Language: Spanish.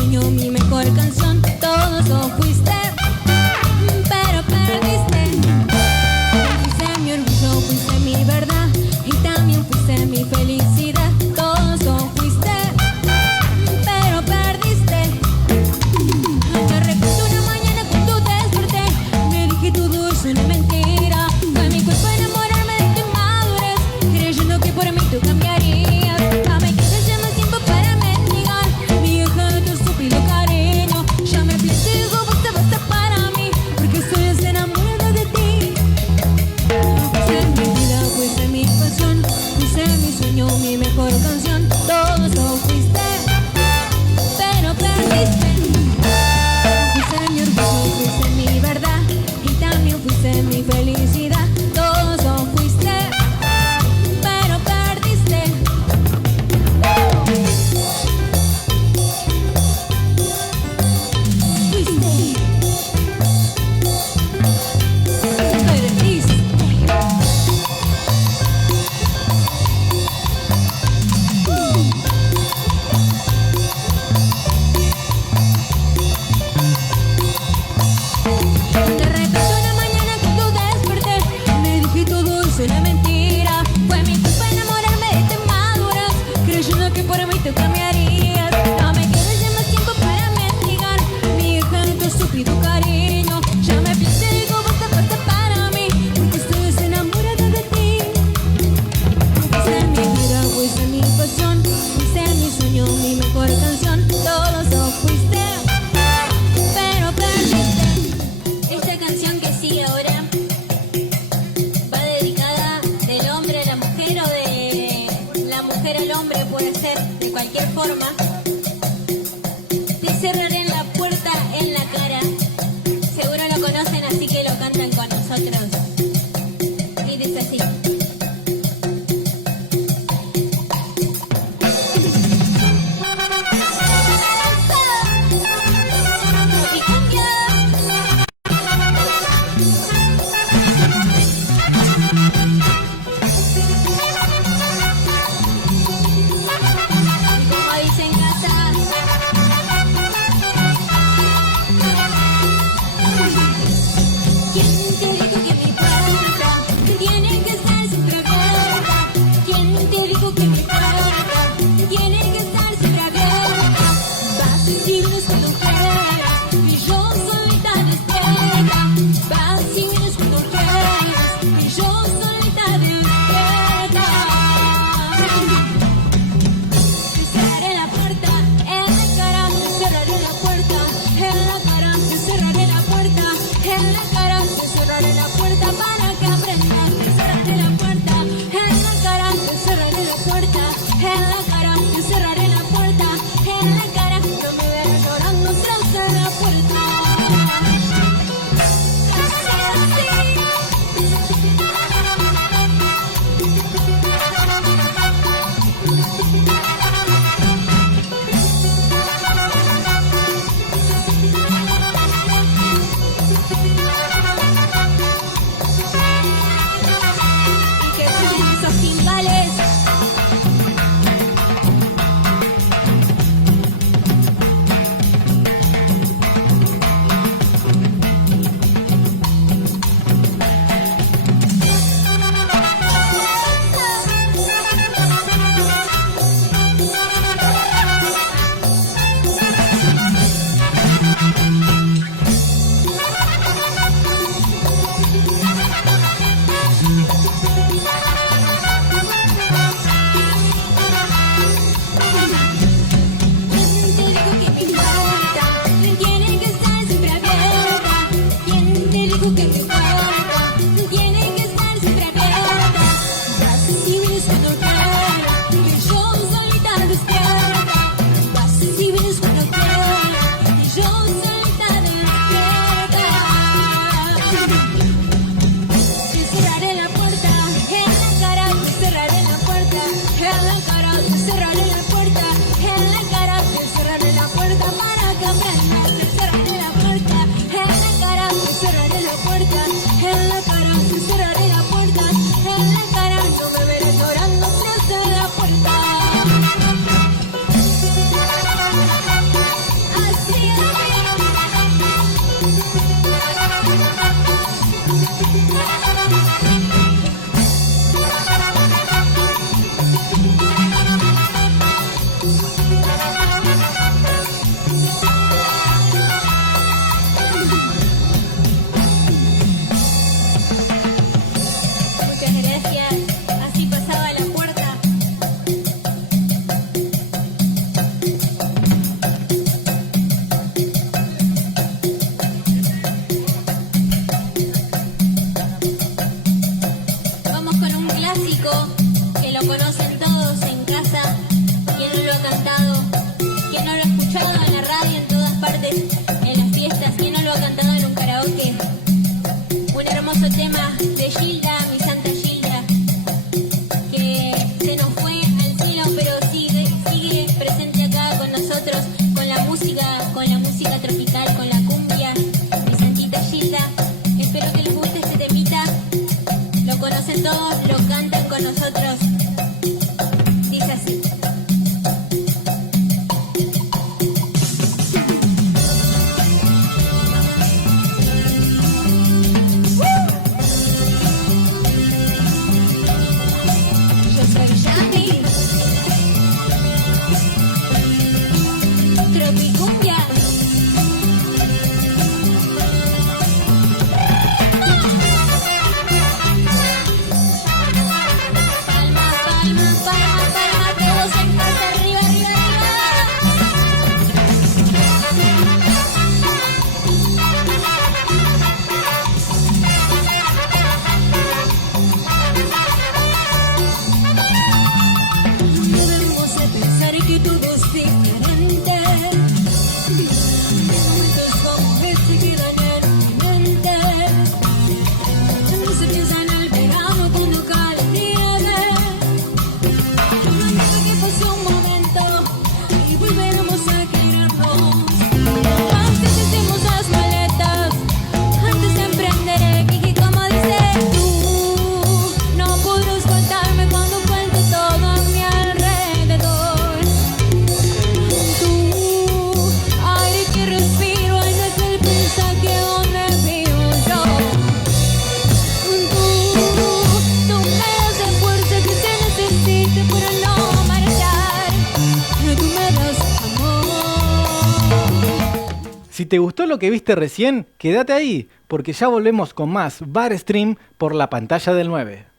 sueño, mi mejor canción. Todo eso fuiste, pero perdiste. Fuiste mi orgullo, fuiste mi verdad y también fuiste mi felicidad. Todo eso fuiste, pero perdiste. Te recuerdo una mañana cuando te desperté, me dije todo es una mentira. Fue mi culpa enamorarme de tu madurez, creyendo que por mí tú cambiarías. No me quedes ya más tiempo para mendigar, vieja de tu estúpido cariño. Ya me pienso y digo basta, basta para mí, porque estoy enamorada de ti. Fuiste mi vida, fuiste mi pasión, fuiste mi sueño, mi mejor canción. Todo eso fuiste, pero perdiste. Fuiste mi orgullo, fuiste mi verdad y también fuiste mi felicidad. Todo eso fuiste, pero perdiste. Fuiste, perdiste. De repente una mañana cuando desperté, me dije todo es una mentira. Fue mi culpa enamorarme de tu madurez, creyendo que por mí tú cambiarías. No me quedes ya más tiempo para mendigar, mi hija de tu estúpido cariño. Ya me pienso y digo basta, basta para mí, porque estoy enamorada de ti. Fuiste mi vida, fuiste mi pasión, fuiste mi sueño, mi mejor canción. Todo eso fuiste, pero perdiste. Esta canción que sigue ahora va dedicada del hombre a la mujer o de la mujer al hombre, puede ser de cualquier forma. Te cerraré la puerta en la cara. Seguro lo conocen, así que lo cantan con nosotros. Y dice así. Y cumbia. Como dice en casa. ¿Quién te dijo que mi puerta tiene que estar siempre abierta? ¿Quién te dijo que mi puerta tiene que estar siempre abierta? Vas y vienes cuando quieras y yo solita despierta. Vas y vienes cuando quieras y yo solita despierta. Te cerraré la puerta en la cara, te cerraré la puerta en la cara, te cerraré la puerta en la cara, te cerraré la puerta para que aprendas. Te cerraré la puerta en la cara, te cerraré la puerta en la cara, te cerraré la puerta en la cara. No me verás llorando tras de la puerta. Y que suenen esos timbales. ¿Quién te dijo que mi puerta tiene que estar siempre abierta? ¿Quién te dijo que mi puerta tiene que estar siempre abierta? Vas y vienes cuando quieras y yo solita despierta. Vas y vienes cuando quieras y yo solita despierta. Te cerraré la puerta en la cara, te cerraré la puerta en la cara, te cerraré la puerta en la cara, te cerraré la puerta para que aprendas. Te cerraré la puerta en la cara, te cerraré la puerta en la cara, te cerraré la puerta en la cara. No me verás llorando tras de la puerta. todos lo canten con nosotros. Dice así. Yo soy Yami, Tropicumbia. Palmas, palmas, palmas, palmas, todos en casa, arriba, arriba, arriba. Debemos de pensar que todo es diferente. Momentos como este quedan en mi mente. No se piensa en el verano cuando cae la nieve. Imagínate que pase un momento y volveremos a querernos. Antes hicimos las maletas, antes de emprender el viaje, como dices tú. No podrás faltarme cuando cuente todo a mi alrededor. Tú, aire que respiro, no es el paisaje donde vivo yo. Tú me das la fuerza que se necesita para no marchar. Tú me das amor. Si te gustó lo que viste recién, quédate ahí, porque ya volvemos con más Bar Stream por la pantalla del 9.